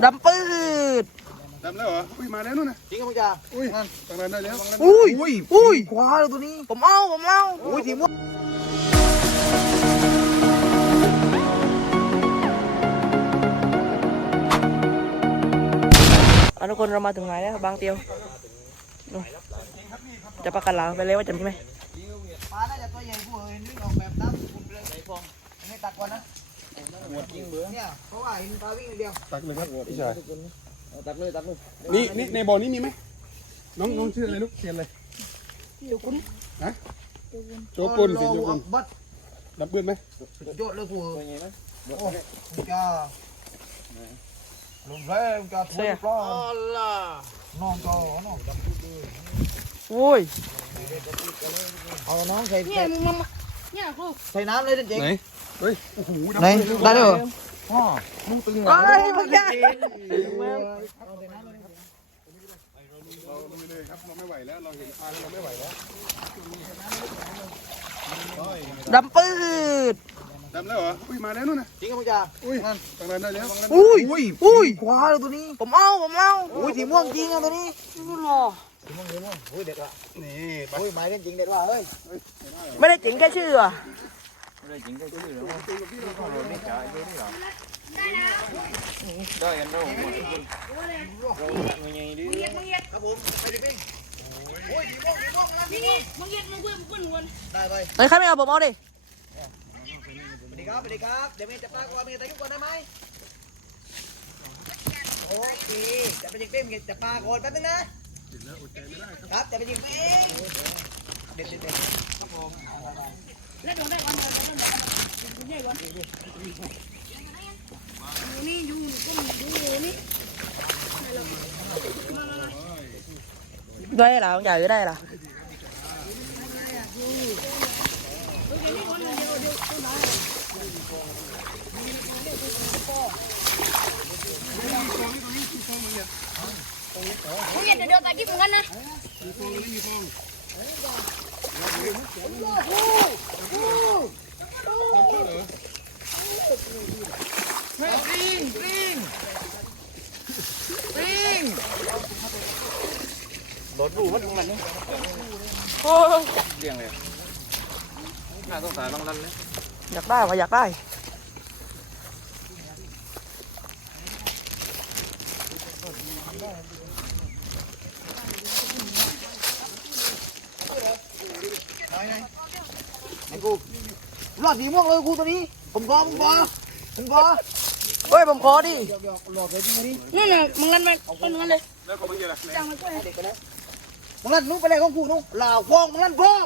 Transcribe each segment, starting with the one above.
ดำปืดดำแล้วเหรออุ้ยมาแล้วนู่นนะจริงครับพี่จ่าอุ้ยตั้งนานได้แล้วอุ้ยคว้าเลยตัวนี้ผมเอาอุ้ยทีม่วงทุกคนเรามาถึงไหนแล้วบางเตียวจะประกันหลังไปเลยว่าจำใช่ไหมปลาน่าจะตัวใหญ่ผู้เห็นวิ่งออกแบบน้ำคุณเลยใส่ฟองให้ตักก่อนนะหมดยิงเบื่อเนี่ยเพราะว่าเห็นปลาวิ่งเดียวตักเลยครับพี่ชายตักเลยนี่ในบ่อนี้มีไหมน้องชื่ออะไรลูกเขียนเลยเดี๋ยวคุณฮะโจกุนสิโจกุนบัดดับเบิ้ลไหมโจเลยผู้โอ้จ้าลงแรงจ้าทุ่งปลาน้องก็น้องดำปุ๊บเลยโอ้ยเอาน้องใส่เนี่ยมึงมาเนี่ยครูใส่น้ำเลยจริงไหนเฮ้ยโอ้โหไหนได้เลยพ่อมึงตึงเหรอไอ้มึงเนี่ยเราไม่ไหวแล้วเราเห็นปลาเราไม่ไหวแล้วดำปืดดำแล้วเหรออุ้ยมาแล้วนู่นนะจริงครับพี่จ่าอุ้ยตั้งนานได้แล้วอุ้ยคว้าเลยตัวนี้ผมเอาอุ้ยทีม่วงจริงอ่ะตัวนี้นี่หรอทีม่วงอุ้ยเด็ดว่ะนี่อุ้ยหมายเล่นจริงเด็ดว่ะเฮ้ยไม่ได้จริงแค่ชื่ออ่ะไม่ได้จริงแค่ชื่อหรอไม่จ่ายไม่ได้หรอได้กันแล้วมึงครับผมไปดิพี่โอ้ยทีม่วงแล้วทีม่วงมึงเย็ดมึงเพื่อนได้ไปเฮ้ยใครไม่เอาผมเอาดิสวัสดีครับเดี๋ยวเมย์จะปลาก่อนเมย์แต่ยุก่อนได้ไหมโอเคจะไปยิงเป้มจะปลาก่อนแป๊บนึงนะครับจะไปยิงเป้มเด็ดครับผมแล้วโดนได้วันเดียวแล้วโดนได้วันนี่อยู่ก็มีดูนี่ได้หรอใหญ่ได้หรอมึงเย็ดเดี๋ยวตากิ๊บเหมือนกันนะโดดรูมันตรงนั้นนี่โอ้เลี้ยงเลยน่าสงสารบางรันเลยอยากได้ว่ะอยากได้ไอ้กูรอดสีม่วงเลยกูตัวนี้ผมขอเฮ้ยผมขอดิหลอกเลยที่นี่นั่นน่ะมึงงั้นมันเป็นงั้นเลยแล้วก็มึงจะอะไรจังมันก็เลยเด็กกันนะมึงลั่นนู้นไปเลยของกูนู้นลาวพองมึงลั่นพอง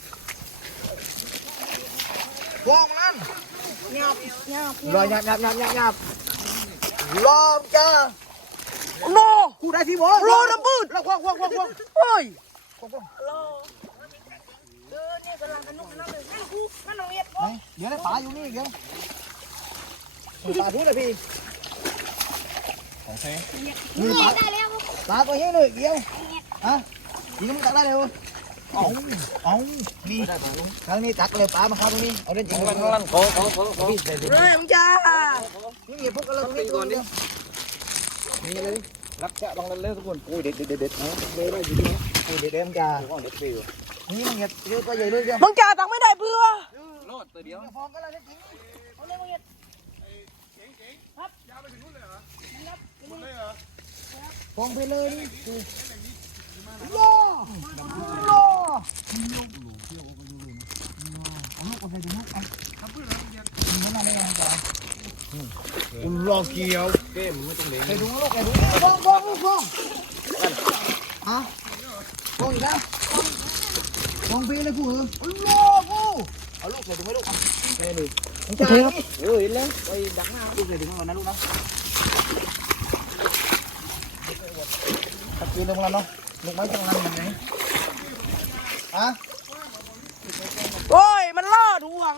มึงลั่นหยาบรอยหยาบลอมจ้าโนกูได้ที่บ่โลน้ำปืดแล้วควงเฮ้ยเนี่ยกำลังกันนุ่มนั่นเลยนั่นครูนั่นน้องเย็ดเดี๋ยวได้ปลาอยู่นี่เดี๋ยวปลาทุกเลยพี่ของแท้นี่ได้แล้วปลาตัวนี้เลยเดี๋ยวฮะยิงมันตักได้เลยเอานี่ครั้งนี้ตักเลยปลามาเข้าตรงนี้เอาเล่นจริงลั่นขอพี่เด็ดเฮ้ยมึงจ้านี่พวกกันเลยนี่ก่อนดินี่เลยรักจะบางเล่นทุกคนโอ้ยเด็ดเด็ดได้อยู่ดีโอ้ยเด็ดเอ็มจ้าเด็ดฟิวนี่มันเห็ดเยอะตัวใหญ่เลยเดียวมึงจ้าตักไม่ได้เพื่อรอดตัวเดียวฟองก็เลยจริงเอาเลยมึงเย็ดครับยาวไปถึงนู่นเลยเหรอหมดเลยเหรอฟองไปเลยนี่รอเอาลูกไปดูลูกเอาทำเพื่ออะไรเนี่ยมันอะไรกันจ้ะคุณรอเกี่ยวเกมไม่ต้องเล่นไปดูลูกฟองฮะฟองอีกแล้วฟองไปเลยกูเอาลูกใส่ถุงให้ลูกใส่ดิโอเคครับเห็นแล้วไปดักหน้าลูกใส่ถุงก่อนนะลูกนะตัดกินตรงนั้นเนาะลูกไม้ตรงนั้นมันไหนฮะโอ้ยมันล่อดวง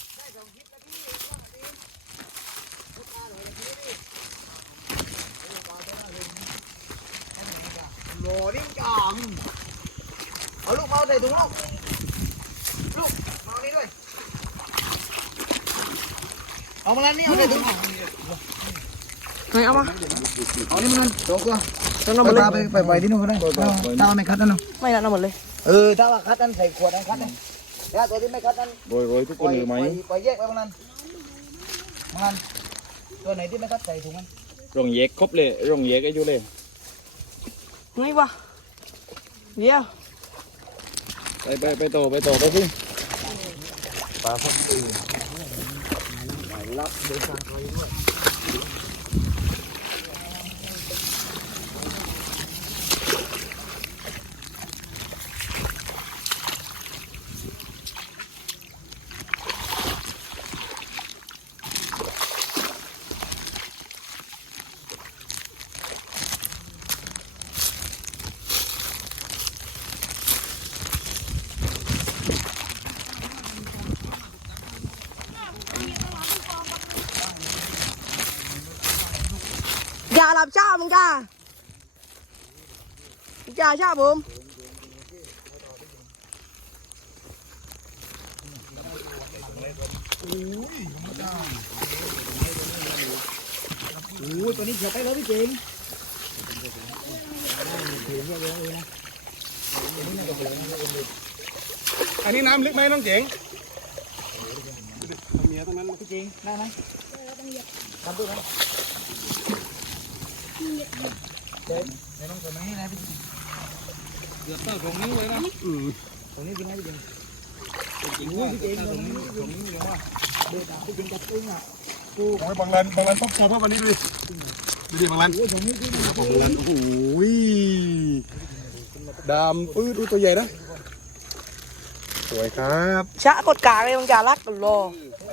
โหลดิ้งจังเอาลูกมาใส่ถุงลูกมานี่ด้วยเอามาแล้วนี่เอาใส่ถุงไหนเอามาเอานี่มันสองตัวต้นเอาหมดเลยไปที่นู่นก็ได้ถ้าไม่คัดนั่นเนาะไม่นะเอาหมดเลยถ้าว่าคัดนั่นใส่ขวดนั่นคัดนั่นถ้าตัวที่ไม่คัดนั่นโรยทุกคนเลยไหมปล่อยแยกไปมันตัวไหนที่ไม่คัดใส่ถุงมันร่องเยกครบเลยร่องเยกไอ้ยูเลยไงวะเดี๋ยวไปต่อไปสิปลาพวกอื่นหมายลับเดินทางไกลด้วยอย่าหลับช้ามึงจ้าจ้าช้าผมโอ้ยตัวนี้เฉียบไปแล้วพี่เจงอันนี้น้ำลึกไหมน้องเจ๋งพี่เจงได้ไหมทำตัวไหมเจ๊ในน้องตัวนี้นะพี่เดือดเต้าตรงนี้เลยนะตรงนี้จริงไหมพี่เจงจริงว่าพี่เจ๋งตรงนี้ยังว่าเดือดพี่เจงจับตึ้งอ่ะโอ้ยบางรันป๊อปคอร์นเพราะวันนี้ดูดิบางรันโอ้ยตรงนี้จริงบางรันโอ้โหดำปื้ดดูตัวใหญ่นะสวยครับช้ากดกากเลยมึงจ้ารักกันรอ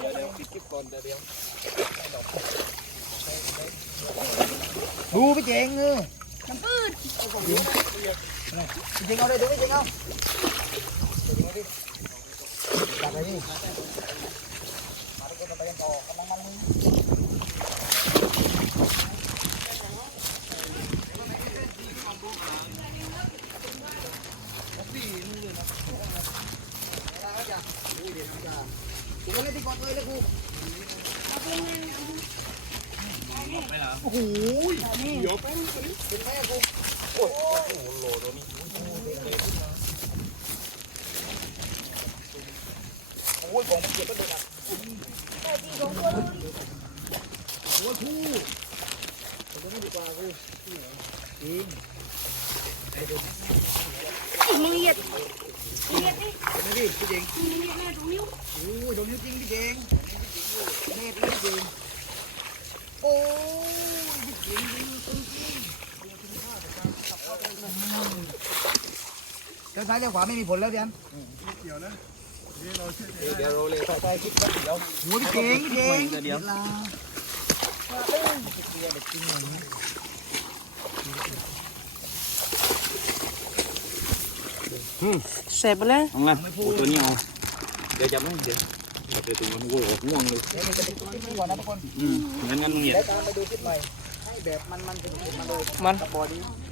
ดูพี่เจงน้ำปืดพี่เจงเอาเลยดูพี่เจงเอาจับไปดิมาทุกคนไปกันต่อกำลังมันกูไม่ได้ตีก่อนเลยเลยกูโอ้โหเดี๋ยวแป๊บเป็นแม่กูโอ้ยของมันเก็บก็เดินอ่ะโอ้ยทูตัวนี้ดีกว่ากูจริงมึงเหยียดดิเห็นไหมพี่พี่เจงมึงเหยียดแม่ตรงนิ้วโอ้ยโดนนิ้วจริงพี่เจงแม่พี่เจงโอ้ยพี่เจงจริงจริงเลี้ยวซ้ายเลี้ยวขวาไม่มีผลแล้วเดียนเดี๋ยวนะนี่เราเชื่อใจเดี๋ยวเราเลยใส่คิดแป๊บเดียวโอ้ยพี่เจงเดี๋ยวลาเสร็จไปเลยเอาไงตัวนี้เอาเดี๋ยวจับไหมเดี๋ยวถึงมันโว้ยง่วงเลยเดี๋ยวมันจะเป็นตัวที่ก่อนนะทุกคนงั้นมึงเหยียดแล้วตามไปดูคลิปใหม่ให้แบบมันเป็นคลิปมาเลยมันกับบอดี้